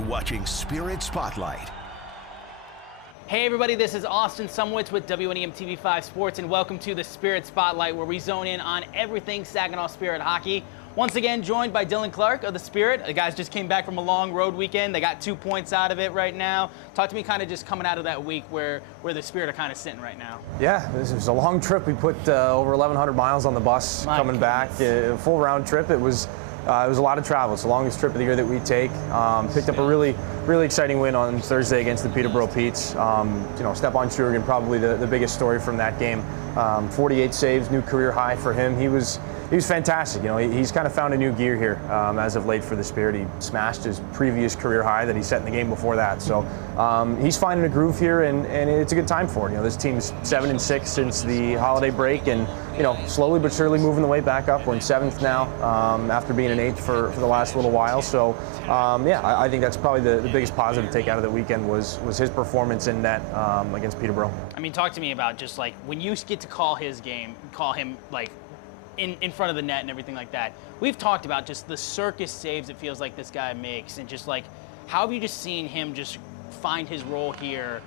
You're watching Spirit Spotlight. Hey everybody, this is Austin Sumwitz with WNEM TV5 Sports, and welcome to the Spirit Spotlight, where we zone in on everything Saginaw Spirit hockey. Once again, joined by Dylan Clark of the Spirit. The guys just came back from a long road weekend. They got 2 points out of it right now. Talk to me kind of just coming out of that week where the Spirit are kind of sitting right now. Yeah, this was a long trip. We put over 1,100 miles on the bus coming back. A full round trip. It was a lot of travel. It's the longest trip of the year that we take. Picked up a really exciting win on Thursday against the Peterborough Petes. Stepan Shurigan, probably the biggest story from that game. 48 saves, new career high for him. He was fantastic. He's kind of found a new gear here as of late for the Spirit. He smashed his previous career high that he set in the game before that. So he's finding a groove here, and it's a good time for it. This team's 7-6 since the holiday break, and slowly but surely moving the way back up. We're in 7th now after being in 8th for the last little while. So I think that's probably the biggest positive to take out of the weekend was his performance in net against Peterborough. I mean, talk to me about just like when you get to call his game, call him like in front of the net and everything like that. We've talked about just the circus saves it feels like this guy makes, and just like how have you just seen him just find his role here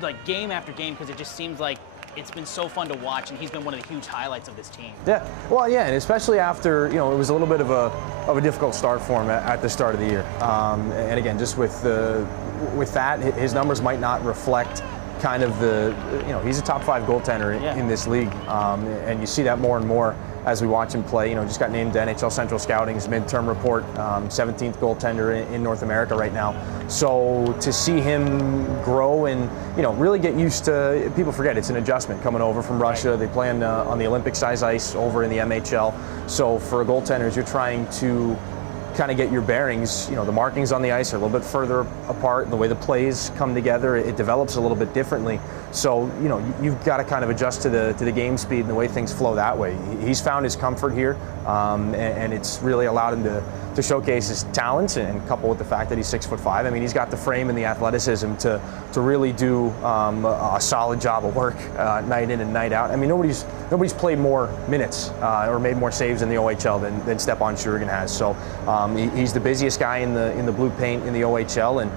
like game after game, because it just seems like it's been so fun to watch, and he's been one of the huge highlights of this team. Yeah, well, yeah, and especially after it was a little bit of a difficult start for him at the start of the year, and again, just with that, his numbers might not reflect kind of he's a top 5 goaltender in this league, and you see that more and more as we watch him play. Just got named NHL Central Scouting's midterm report, 17th goaltender in North America right now. So to see him grow and really get used to, people forget it's an adjustment coming over from Russia. They play on the Olympic size ice over in the MHL. So for a goaltender, as you're trying to kind of get your bearings, the markings on the ice are a little bit further apart, and the way the plays come together, it develops a little bit differently. So you've got to kind of adjust to the game speed and the way things flow that way. He's found his comfort here, and it's really allowed him to showcase his talents, and coupled with the fact that he's 6'5". I mean, he's got the frame and the athleticism to really do a solid job of work night in and night out. I mean, nobody's played more minutes or made more saves in the OHL than Stepan Shurigan has. So he's the busiest guy in the blue paint in the OHL, and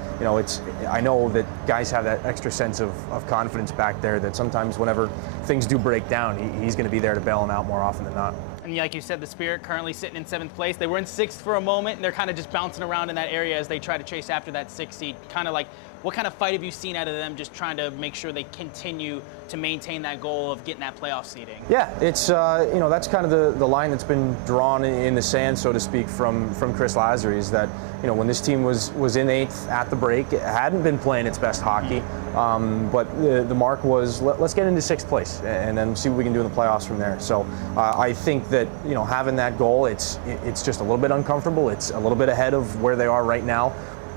I know that guys have that extra sense of confidence back there that sometimes whenever things do break down, he's going to be there to bail them out more often than not. And like you said, the Spirit currently sitting in 7th place. They were in 6th for a moment, and they're kind of just bouncing around in that area as they try to chase after that 6th seed. Kind of like, what kind of fight have you seen out of them just trying to make sure they continue to maintain that goal of getting that playoff seeding? Yeah, it's, that's kind of the line that's been drawn in the sand, so to speak, from Chris Lazary, is that, when this team was in 8th at the break, it hadn't been playing its best hockey, but the mark was, let's get into 6th place and then see what we can do in the playoffs from there. So I think that, having that goal, it's just a little bit uncomfortable. It's a little bit ahead of where they are right now,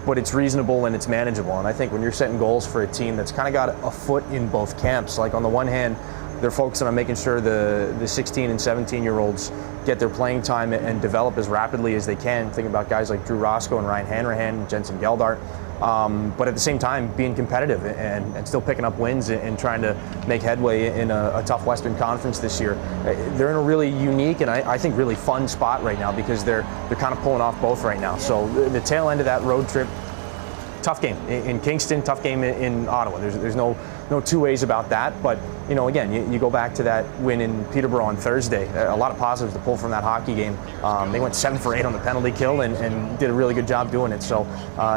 but it's reasonable and it's manageable. And I think when you're setting goals for a team that's kind of got a foot in both camps, like on the one hand, they're focusing on making sure the 16 and 17-year-olds get their playing time and develop as rapidly as they can. Think about guys like Drew Roscoe and Ryan Hanrahan, Jensen Geldart. But at the same time, being competitive and still picking up wins and trying to make headway in a tough Western Conference this year. They're in a really unique and I think really fun spot right now, because they're kind of pulling off both right now. So the tail end of that road trip, tough game in Kingston, tough game in Ottawa. There's no two ways about that. But again, you go back to that win in Peterborough on Thursday. A lot of positives to pull from that hockey game. They went 7 for 8 on the penalty kill and did a really good job doing it. So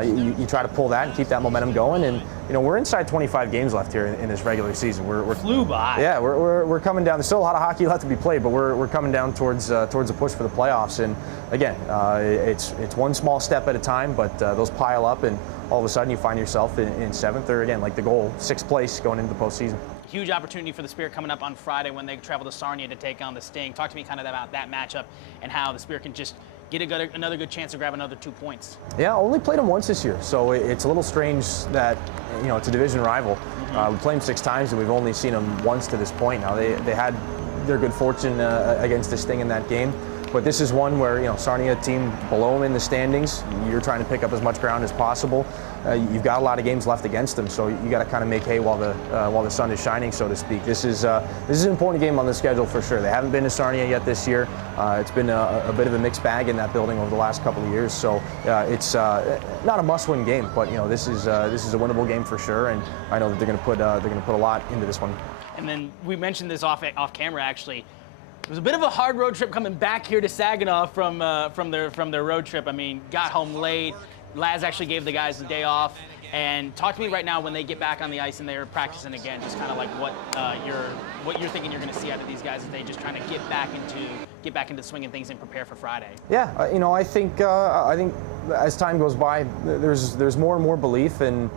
you try to pull that and keep that momentum going. And we're inside 25 games left here in this regular season. We're flew by. Yeah, we're coming down. There's still a lot of hockey left to be played, but we're coming down towards a push for the playoffs. And again, it's one small step at a time, but those pile up, and all of a sudden you find yourself in 7th, or again, like the goal, 6th place going into the postseason. Huge opportunity for the Spirit coming up on Friday when they travel to Sarnia to take on the Sting. Talk to me kind of about that matchup and how the Spirit can just get another good chance to grab another 2 points. Yeah, only played them once this year, so it's a little strange that it's a division rival. We played them 6 times and we've only seen them once to this point. Now they had their good fortune against the Sting in that game. But this is one where, Sarnia, team below them in the standings, you're trying to pick up as much ground as possible. You've got a lot of games left against them, so you got to kind of make hay while the sun is shining, so to speak. This is an important game on the schedule for sure. They haven't been to Sarnia yet this year. It's been a bit of a mixed bag in that building over the last couple of years, so it's not a must-win game, but this is a winnable game for sure, and I know that they're going to put a lot into this one. And then we mentioned this off camera actually. It was a bit of a hard road trip coming back here to Saginaw from their road trip. I mean, got home late. Laz actually gave the guys a day off. And talk to me right now when they get back on the ice and they're practicing again, just kind of like what you're thinking you're going to see out of these guys as they just trying to get back into swinging things and prepare for Friday. Yeah, I think as time goes by, there's more and more belief, and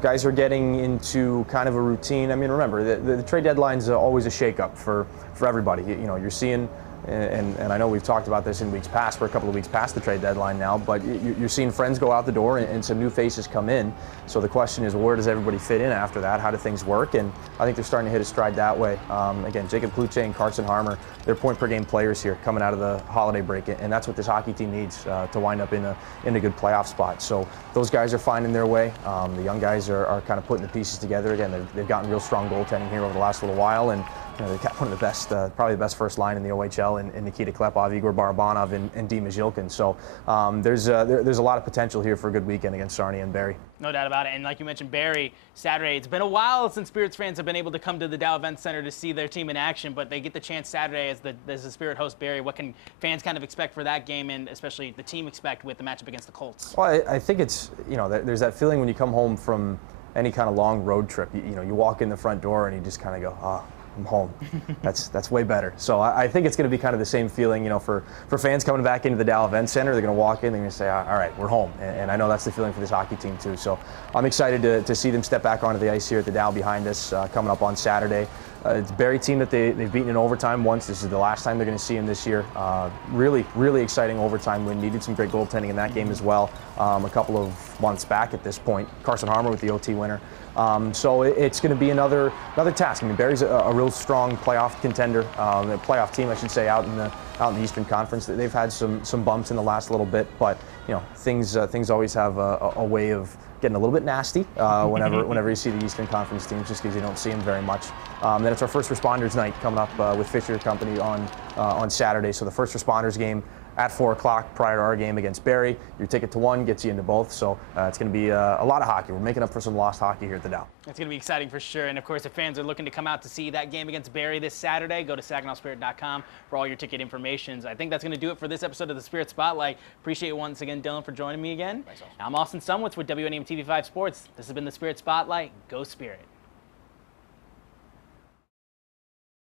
guys are getting into kind of a routine. I mean, remember the trade deadline's always a shakeup for everybody. You're seeing. And I know we've talked about this in weeks past. We're a couple of weeks past the trade deadline now, but you're seeing friends go out the door and some new faces come in. So the question is, where does everybody fit in after that? How do things work? And I think they're starting to hit a stride that way. Again, Jacob Kluche and Carson Harmer, they're point-per-game players here coming out of the holiday break, and that's what this hockey team needs to wind up in a good playoff spot. So those guys are finding their way. The young guys are kind of putting the pieces together. Again, they've gotten real strong goaltending here over the last little while, and they've got one of the best, probably the best first line in the OHL in Nikita Klepov, Igor Barabanov, and Dima Zhilkin. So there's a lot of potential here for a good weekend against Sarnia and Barrie. No doubt about it. And like you mentioned, Barrie, Saturday. It's been a while since Spirits fans have been able to come to the Dow Events Center to see their team in action, but they get the chance Saturday as the Spirit host Barrie. What can fans kind of expect for that game, and especially the team expect with the matchup against the Colts? Well, I think it's, there's that feeling when you come home from any kind of long road trip. You walk in the front door and you just kind of go, oh, I'm home. That's way better. So I think it's going to be kind of the same feeling, for fans coming back into the Dow Events Center. They're going to walk in, they're going to say, all right, we're home. And I know that's the feeling for this hockey team too. So I'm excited to see them step back onto the ice here at the Dow behind us coming up on Saturday. It's a Barrie team that they've beaten in overtime once. This is the last time they're going to see him this year. Really, really exciting overtime win. Needed some great goaltending in that game as well. A couple of months back at this point. Carson Harmer with the OT winner. So it's going to be another task. I mean, Barrie's a real strong playoff contender, a playoff team, I should say, out in the Eastern Conference. They've had some bumps in the last little bit, but things always have a way of getting a little bit nasty whenever you see the Eastern Conference teams, just because you don't see them very much. Then it's our first responders night coming up with Fisher Company on Saturday. So the first responders game at 4 o'clock prior to our game against Barrie. Your ticket to one gets you into both, so it's going to be a lot of hockey. We're making up for some lost hockey here at the Dow. It's going to be exciting for sure, and of course, if fans are looking to come out to see that game against Barrie this Saturday, go to SaginawSpirit.com for all your ticket information. I think that's going to do it for this episode of the Spirit Spotlight. Appreciate it once again, Dylan, for joining me again. I'm Austin Sumwitz with WNEM TV5 Sports. This has been the Spirit Spotlight. Go Spirit.